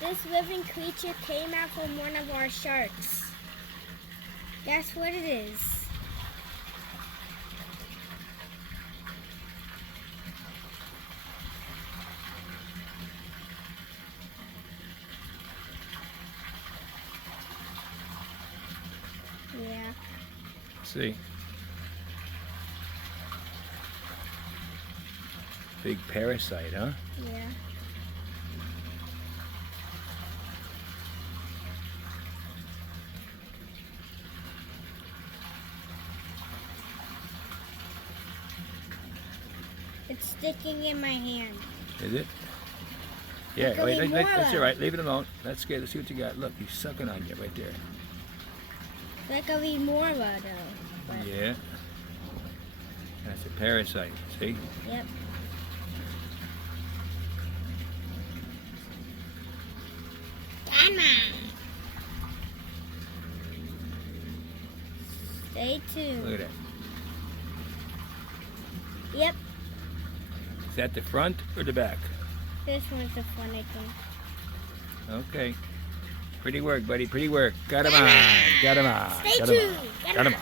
This living creature came out from one of our sharks. That's what it is. Yeah. See. Big parasite, huh? Yeah. It's sticking in my hand. Is it? Yeah, could wait, be more that's of all right. Leave it alone. That's good. Let's see what you got. Look, he's sucking on you right there. There could be more of it though. But, Yeah. That's a parasite. See? Yep. Stay tuned. Look at that. Yep. Is that the front or the back? This one's the front, I think. Okay. Pretty work, buddy. Pretty work. Got him on. Got him on. Stay Got him tuned. on. Got him on.